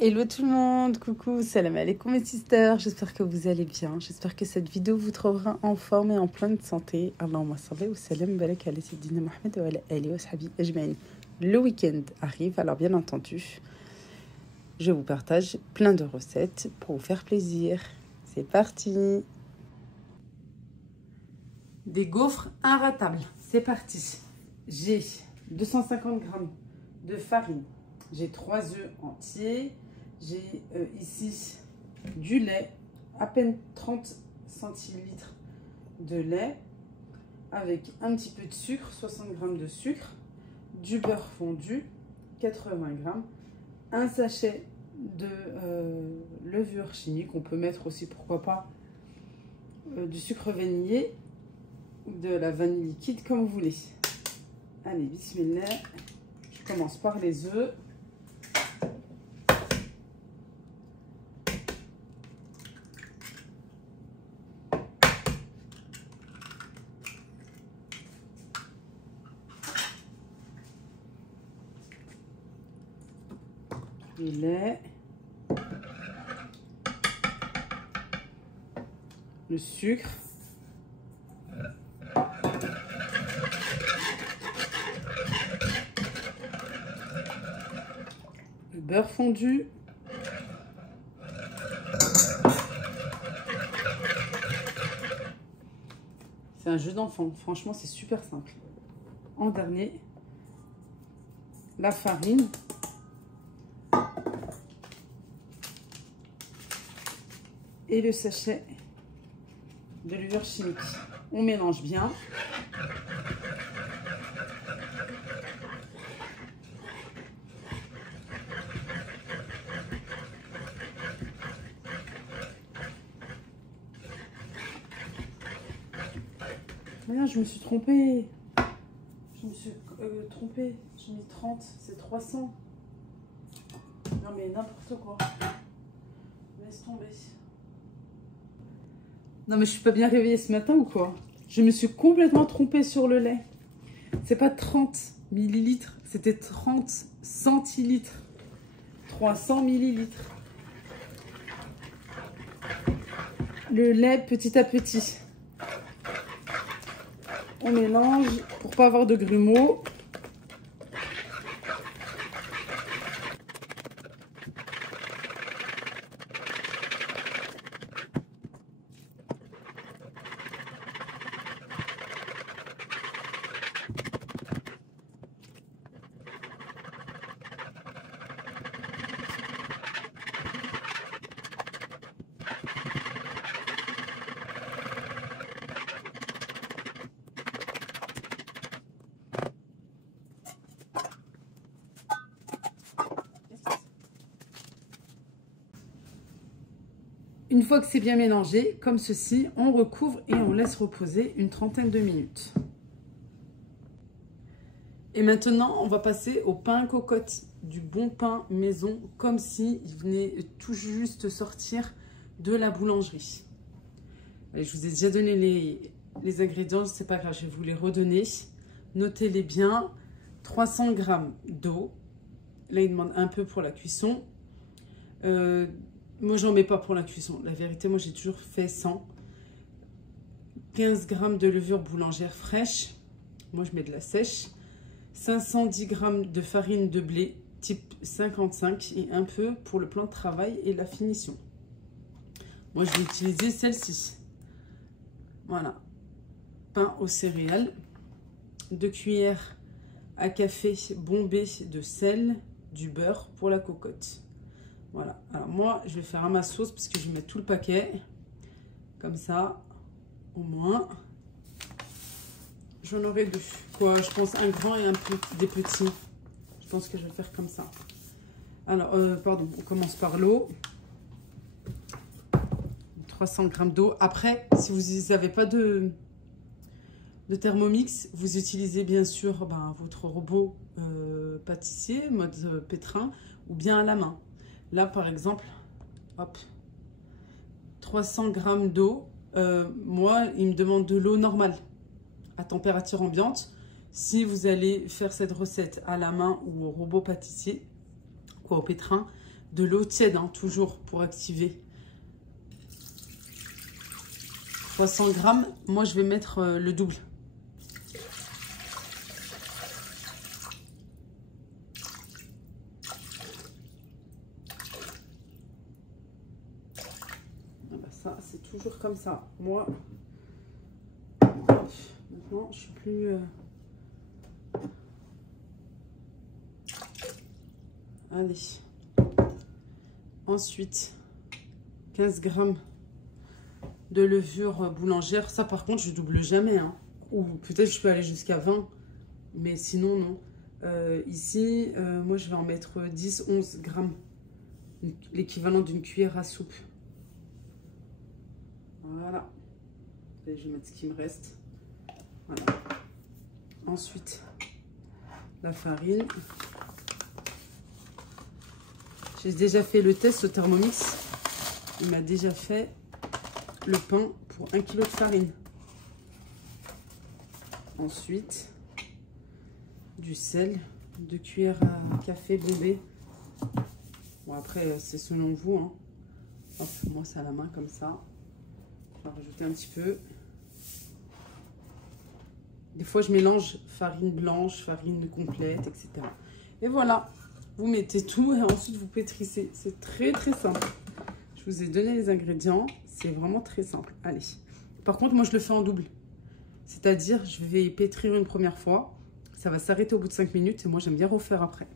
Hello tout le monde, coucou, salam alaikum mes sisters, j'espère que vous allez bien, j'espère que cette vidéo vous trouvera en forme et en pleine santé. Allahumma salli wa sallam barak ala sayyidina Mohamed wa ala alihi wa sahbihi ajma'in. Le week-end arrive, alors bien entendu, je vous partage plein de recettes pour vous faire plaisir. C'est parti. Des gaufres inratables, c'est parti. J'ai 250 g de farine, j'ai 3 œufs entiers. J'ai ici du lait, à peine 30 centilitres de lait, avec un petit peu de sucre, 60 g de sucre, du beurre fondu, 80 g, un sachet de levure chimique, on peut mettre aussi, pourquoi pas, du sucre vanillé, de la vanille liquide, comme vous voulez. Allez, bismillah, je commence par les œufs. Le lait, le sucre, le beurre fondu, c'est un jeu d'enfant, franchement c'est super simple. En dernier, la farine. Et le sachet de levure chimique. On mélange bien. Voilà, je me suis trompée. Je me suis trompée. J'ai mis 30, c'est 300. Non mais n'importe quoi. Laisse tomber. Non mais je suis pas bien réveillée ce matin ou quoi? Je me suis complètement trompée sur le lait. C'est pas 30 millilitres, c'était 30 centilitres. 300 millilitres. Le lait petit à petit. On mélange pour pas avoir de grumeaux. Une fois que c'est bien mélangé, comme ceci, on recouvre et on laisse reposer une trentaine de minutes. Et maintenant, on va passer au pain cocotte, du bon pain maison, comme s'il venait tout juste sortir de la boulangerie. Allez, je vous ai déjà donné les ingrédients, c'est pas grave, je vais vous les redonner. Notez-les bien. 300 g d'eau. Là, il demande un peu pour la cuisson. Moi, j'en mets pas pour la cuisson. La vérité, moi, j'ai toujours fait 100. 15 g de levure boulangère fraîche. Moi, je mets de la sèche. 510 g de farine de blé type 55 et un peu pour le plan de travail et la finition. Moi, je vais utiliser celle-ci. Voilà. Pain aux céréales. 2 cuillères à café bombées de sel, du beurre pour la cocotte. Voilà, alors moi je vais faire à ma sauce puisque je vais mettre tout le paquet, comme ça, au moins, j'en aurai deux. Quoi, je pense un grand et un des petits. Je pense que je vais faire comme ça. Alors, pardon, on commence par l'eau. 300 g d'eau. Après, si vous n'avez pas de Thermomix, vous utilisez bien sûr votre robot pâtissier, mode pétrin, ou bien à la main. Là, par exemple, hop, 300 g d'eau. Moi, il me demande de l'eau normale, à température ambiante. Si vous allez faire cette recette à la main ou au robot pâtissier, quoi, au pétrin, de l'eau tiède, hein, toujours pour activer. 300 grammes, moi je vais mettre le double. Ça, c'est toujours comme ça. Moi, maintenant, je suis plus... Allez. Ensuite, 15 grammes de levure boulangère. Ça, par contre, je double jamais. Hein. Ou peut-être je peux aller jusqu'à 20. Mais sinon, non. Ici, moi, je vais en mettre 10-11 grammes. L'équivalent d'une cuillère à soupe. Voilà. Et je vais mettre ce qui me reste. Voilà. Ensuite, la farine. J'ai déjà fait le test au Thermomix. Il m'a déjà fait le pain pour 1 kg de farine. Ensuite, du sel, 2 cuillères à café bombé. Bon, après, c'est selon vous. Hein. Hop, moi, c'est à la main comme ça. Je vais rajouter un petit peu. Des fois, je mélange farine blanche, farine complète, etc. Et voilà, vous mettez tout et ensuite vous pétrissez. C'est très très simple. Je vous ai donné les ingrédients. C'est vraiment très simple. Allez. Par contre, moi, je le fais en double. C'est-à-dire, je vais pétrir une première fois. Ça va s'arrêter au bout de 5 minutes et moi, j'aime bien refaire après.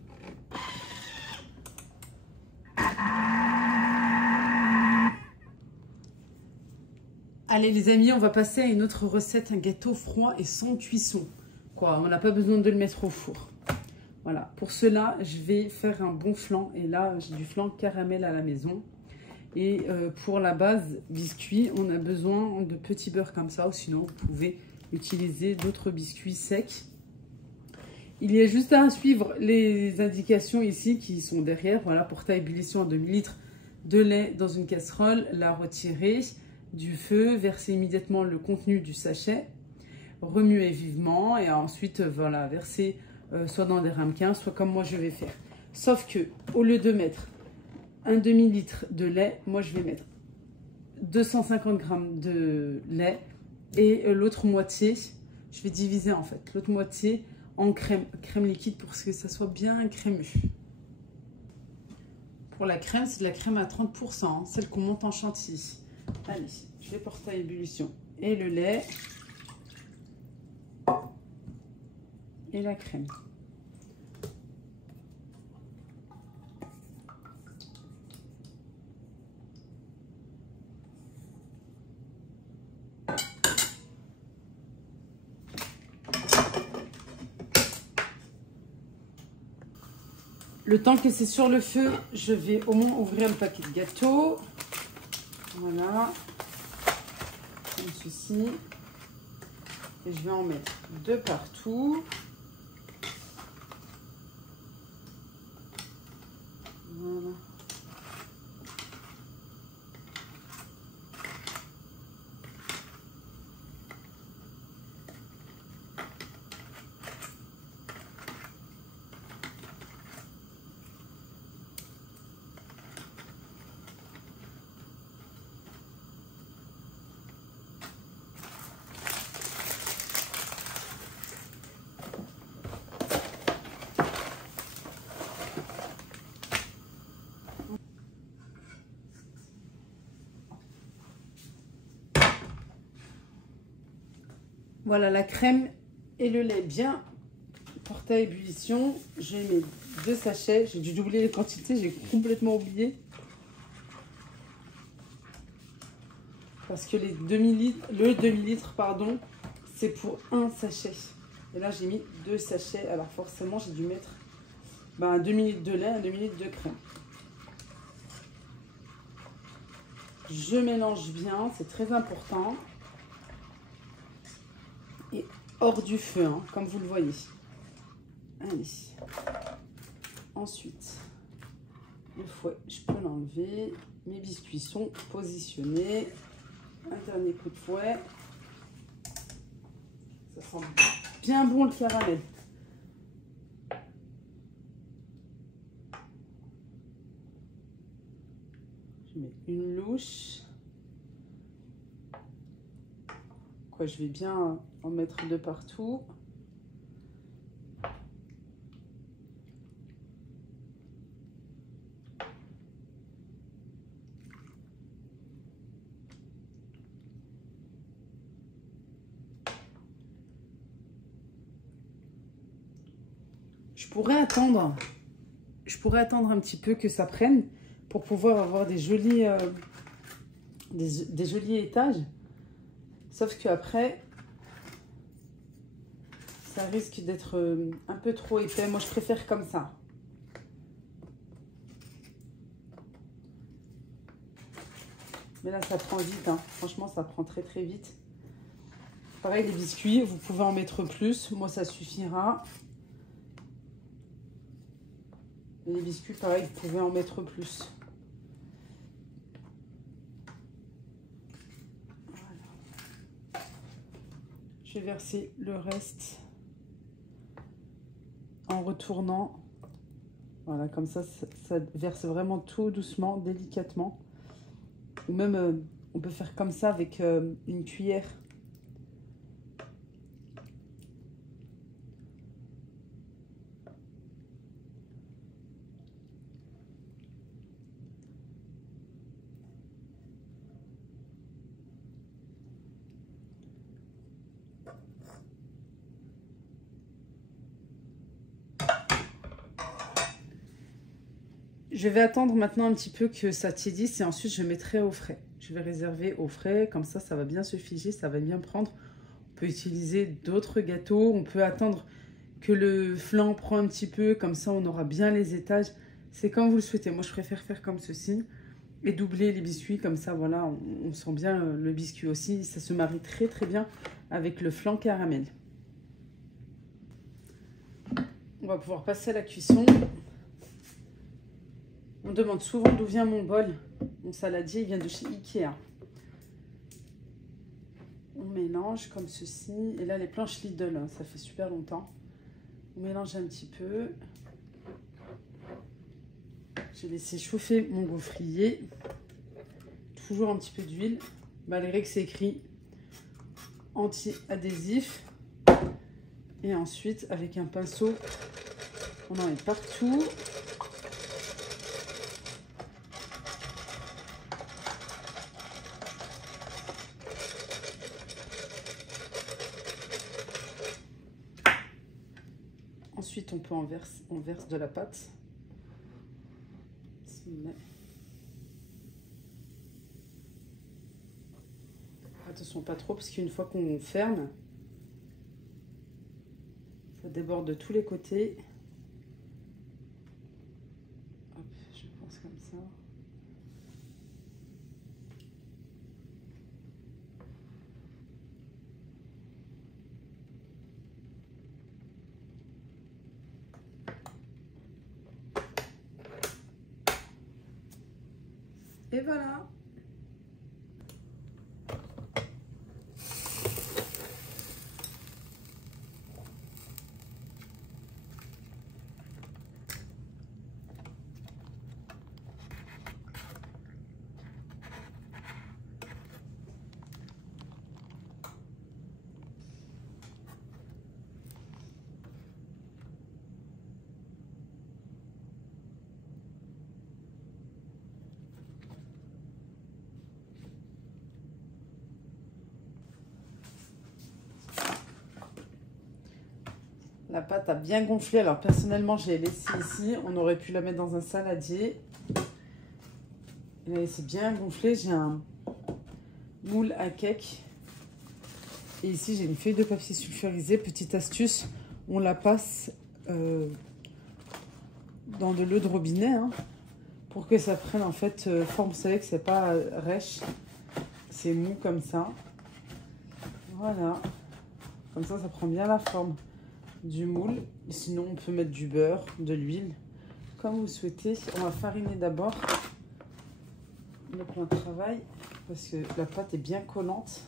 Allez les amis, on va passer à une autre recette, un gâteau froid et sans cuisson. Quoi, on n'a pas besoin de le mettre au four. Voilà, pour cela, je vais faire un bon flan. Et là, j'ai du flan caramel à la maison. Et pour la base biscuit, on a besoin de petits beurres comme ça. Ou sinon, vous pouvez utiliser d'autres biscuits secs. Il y a juste à suivre les indications ici qui sont derrière. Voilà, porter à ébullition à demi-litre de lait dans une casserole, la retirer du feu, verser immédiatement le contenu du sachet, remuer vivement et ensuite voilà, verser soit dans des ramequins, soit comme moi je vais faire. Sauf que au lieu de mettre un demi-litre de lait, moi je vais mettre 250 grammes de lait et l'autre moitié, je vais diviser en fait, l'autre moitié en crème liquide pour que ça soit bien crémeux. Pour la crème, c'est de la crème à 30%, hein, celle qu'on monte en chantilly. Allez, je vais porter à ébullition et le lait et la crème. Le temps que c'est sur le feu, je vais au moins ouvrir le paquet de gâteaux. Voilà, comme ceci. Et je vais en mettre de partout. Voilà. Voilà la crème et le lait bien portés à ébullition. J'ai mes 2 sachets. J'ai dû doubler les quantités, j'ai complètement oublié. Parce que le demi-litre, pardon, c'est pour un sachet. Et là, j'ai mis 2 sachets. Alors forcément, j'ai dû mettre un demi-litre de lait, un demi-litre de crème. Je mélange bien, c'est très important. Et hors du feu, hein, comme vous le voyez. Allez. Ensuite, le fouet, je peux l'enlever. Mes biscuits sont positionnés. Un dernier coup de fouet. Ça sent bien bon le caramel. Je mets une louche. Quoi, je vais bien en mettre de partout. Je pourrais attendre un petit peu que ça prenne pour pouvoir avoir des jolis étages. Sauf qu'après, ça risque d'être un peu trop épais. Moi, je préfère comme ça. Mais là, ça prend vite, hein. Franchement, ça prend très très vite. Pareil, les biscuits, vous pouvez en mettre plus. Moi, ça suffira. Et les biscuits, pareil, vous pouvez en mettre plus. Voilà. Je vais verser le reste en retournant. Voilà, comme ça verse vraiment tout doucement, délicatement. Ou même, on peut faire comme ça avec une cuillère. Je vais attendre maintenant un petit peu que ça tiédisse et ensuite je mettrai au frais. Je vais réserver au frais, comme ça va bien se figer, ça va bien prendre. On peut utiliser d'autres gâteaux, on peut attendre que le flan prend un petit peu, comme ça on aura bien les étages. C'est comme vous le souhaitez. Moi je préfère faire comme ceci et doubler les biscuits, comme ça voilà, on sent bien le biscuit aussi. Ça se marie très très bien avec le flan caramel. On va pouvoir passer à la cuisson. On demande souvent d'où vient mon bol. Mon saladier, il vient de chez Ikea. On mélange comme ceci. Et là, les planches Lidl, hein, ça fait super longtemps. On mélange un petit peu. J'ai laissé chauffer mon gaufrier. Toujours un petit peu d'huile, malgré que c'est écrit anti-adhésif. Et ensuite, avec un pinceau, on en met partout. Ensuite, on verse de la pâte. Attention, pas trop, parce qu'une fois qu'on ferme, ça déborde de tous les côtés. Hop, je pense comme ça. Et voilà. La pâte a bien gonflé. Alors personnellement, je l'ai laissée ici. On aurait pu la mettre dans un saladier. Là, c'est bien gonflé. J'ai un moule à cake. Et ici, j'ai une feuille de papier sulfurisé. Petite astuce, on la passe dans de l'eau de robinet, hein, pour que ça prenne en fait forme. Vous savez que c'est pas rêche. C'est mou comme ça. Voilà. Comme ça prend bien la forme du moule. Et sinon, on peut mettre du beurre, de l'huile, comme vous souhaitez. On va fariner d'abord le plan de travail parce que la pâte est bien collante.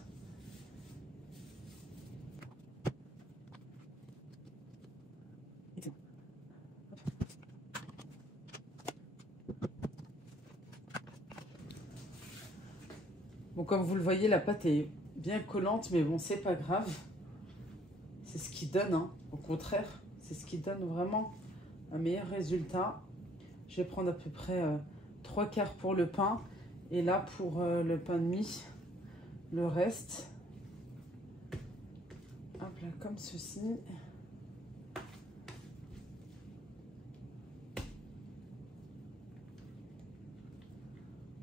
Bon, comme vous le voyez, la pâte est bien collante, mais bon, c'est pas grave. C'est ce qui donne, hein. Au contraire, c'est ce qui donne vraiment un meilleur résultat. Je vais prendre à peu près 3/4 pour le pain. Et là, pour le pain de mie, le reste. Hop là, comme ceci.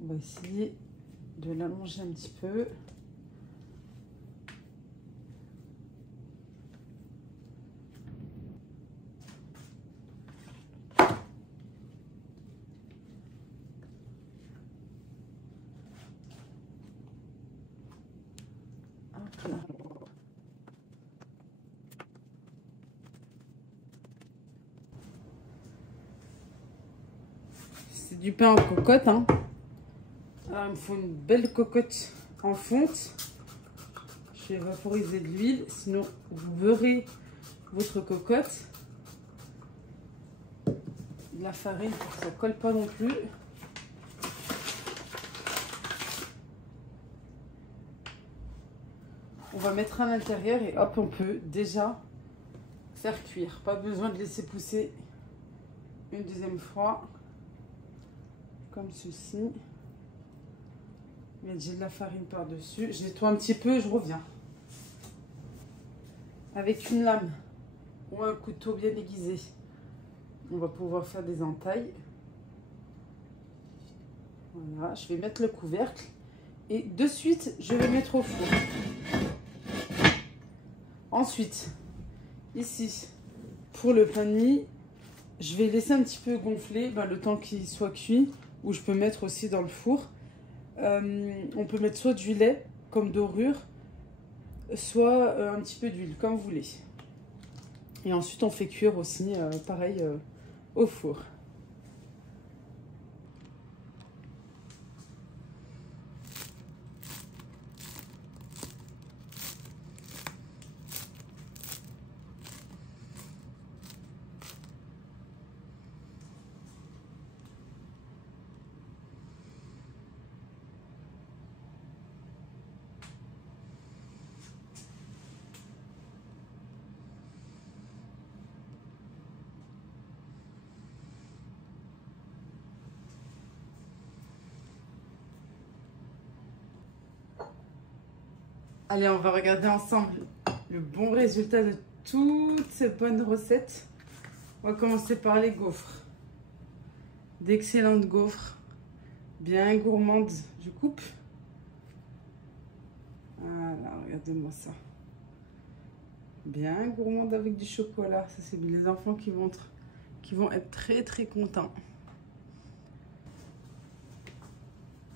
On va essayer de l'allonger un petit peu. C'est du pain en cocotte, hein. Alors, il me faut une belle cocotte en fonte. Je vais vaporiser de l'huile, sinon vous beurrez votre cocotte. De la farine pour que ça ne colle pas non plus. On va mettre à l'intérieur et hop, on peut déjà faire cuire. Pas besoin de laisser pousser une deuxième fois. Comme ceci. J'ai de la farine par-dessus. Je nettoie un petit peu et je reviens. Avec une lame ou un couteau bien aiguisé, on va pouvoir faire des entailles. Voilà, je vais mettre le couvercle et de suite, je vais mettre au four. Ensuite, ici, pour le pain de mie, je vais laisser un petit peu gonfler le temps qu'il soit cuit, ou je peux mettre aussi dans le four. On peut mettre soit du lait comme dorure, soit un petit peu d'huile, comme vous voulez. Et ensuite, on fait cuire aussi, pareil, au four. Allez, on va regarder ensemble le bon résultat de toutes ces bonnes recettes. On va commencer par les gaufres. D'excellentes gaufres, bien gourmandes. Je coupe. Voilà, regardez-moi ça. Bien gourmande avec du chocolat. Ça, c'est les enfants qui vont être très très contents.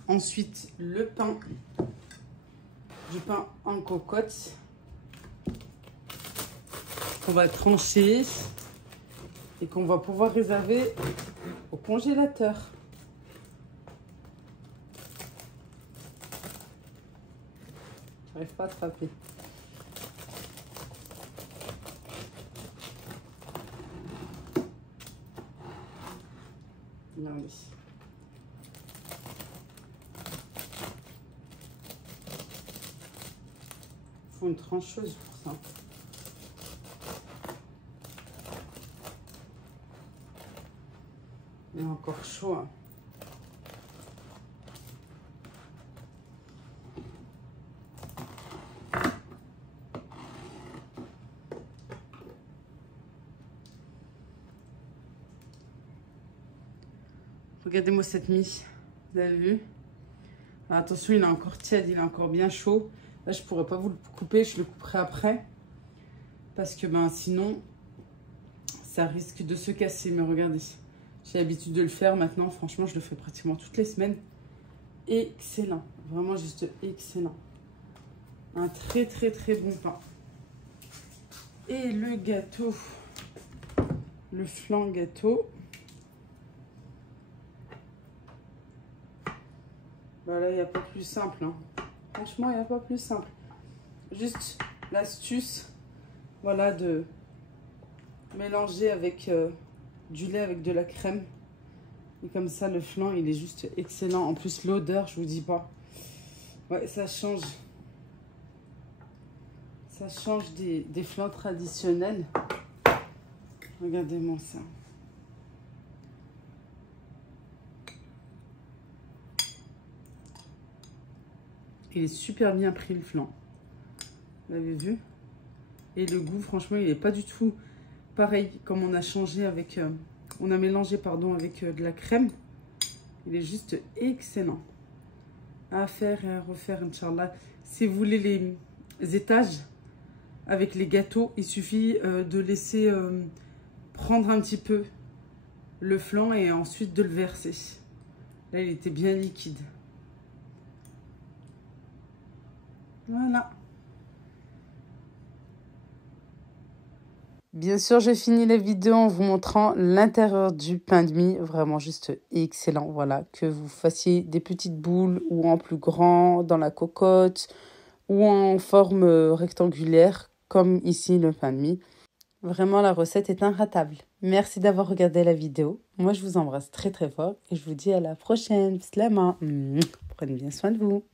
Ensuite, le pain. Du pain en cocotte qu'on va trancher et qu'on va pouvoir réserver au congélateur. J'arrive pas à attraper. Regardez. Il faut une trancheuse pour ça. Il est encore chaud. Hein. Regardez-moi cette mie. Vous avez vu? Alors, attention, il est encore tiède, il est encore bien chaud. Là, je ne pourrais pas vous le couper, je le couperai après. Parce que sinon, ça risque de se casser. Mais regardez, j'ai l'habitude de le faire maintenant. Franchement, je le fais pratiquement toutes les semaines. Excellent. Vraiment juste excellent. Un très très très bon pain. Et le gâteau. Le flan gâteau. Là, il n'y a pas plus simple. Hein. Franchement, il n'y a pas plus simple. Juste l'astuce, voilà, de mélanger avec du lait avec de la crème. Et comme ça, le flan, il est juste excellent. En plus, l'odeur, je vous dis pas. Ouais, ça change. Ça change des flancs traditionnels. Regardez-moi ça. Il est super bien pris le flan. Vous l'avez vu? Et le goût, franchement, il n'est pas du tout pareil comme on a changé avec... on a mélangé, pardon, avec de la crème. Il est juste excellent. À faire et à refaire, Inch'Allah. Si vous voulez les étages avec les gâteaux, il suffit de laisser prendre un petit peu le flan et ensuite de le verser. Là, il était bien liquide. Voilà. Bien sûr, j'ai fini la vidéo en vous montrant l'intérieur du pain de mie. Vraiment juste excellent. Voilà, que vous fassiez des petites boules ou en plus grand, dans la cocotte ou en forme rectangulaire, comme ici le pain de mie. Vraiment, la recette est inratable. Merci d'avoir regardé la vidéo. Moi, je vous embrasse très très fort et je vous dis à la prochaine. Slama. Prenez bien soin de vous.